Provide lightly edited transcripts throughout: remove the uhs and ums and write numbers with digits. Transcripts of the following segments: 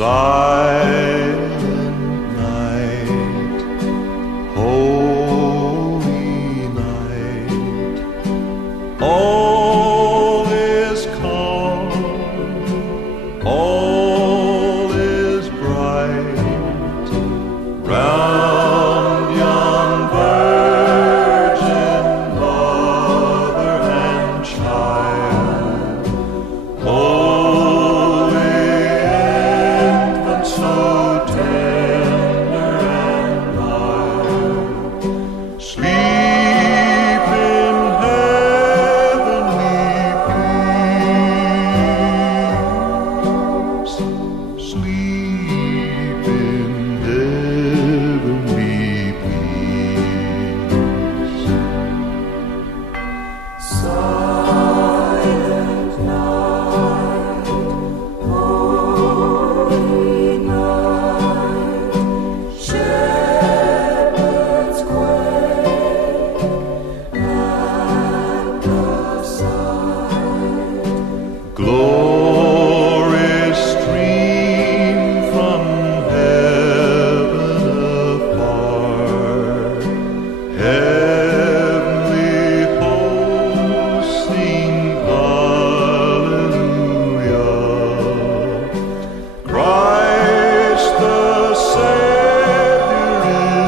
Silent night, holy night, all is calm, all is bright, round yon virgin mother and child, holy infant, so tender and mild, sleep in heavenly peace, sleep in heavenly peace. Silent night, holy night, shepherds quake at the sight. Glory stream from heaven afar, heavenly hosts sing hallelujah. Christ the Savior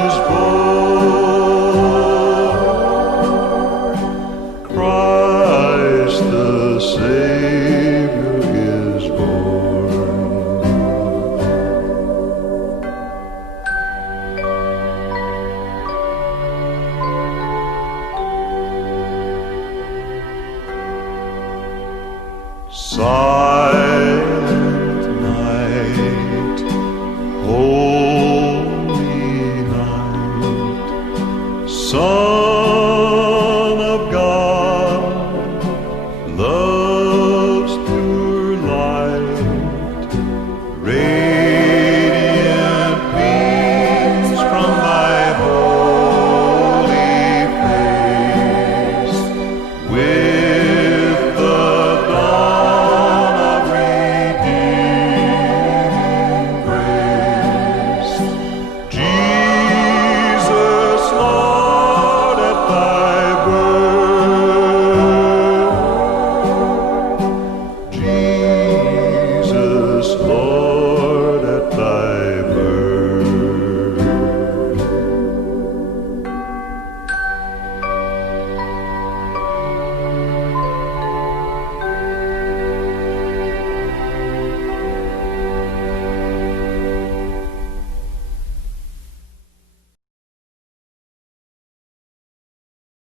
is born. Christ the Savior is born. Silent night, holy night,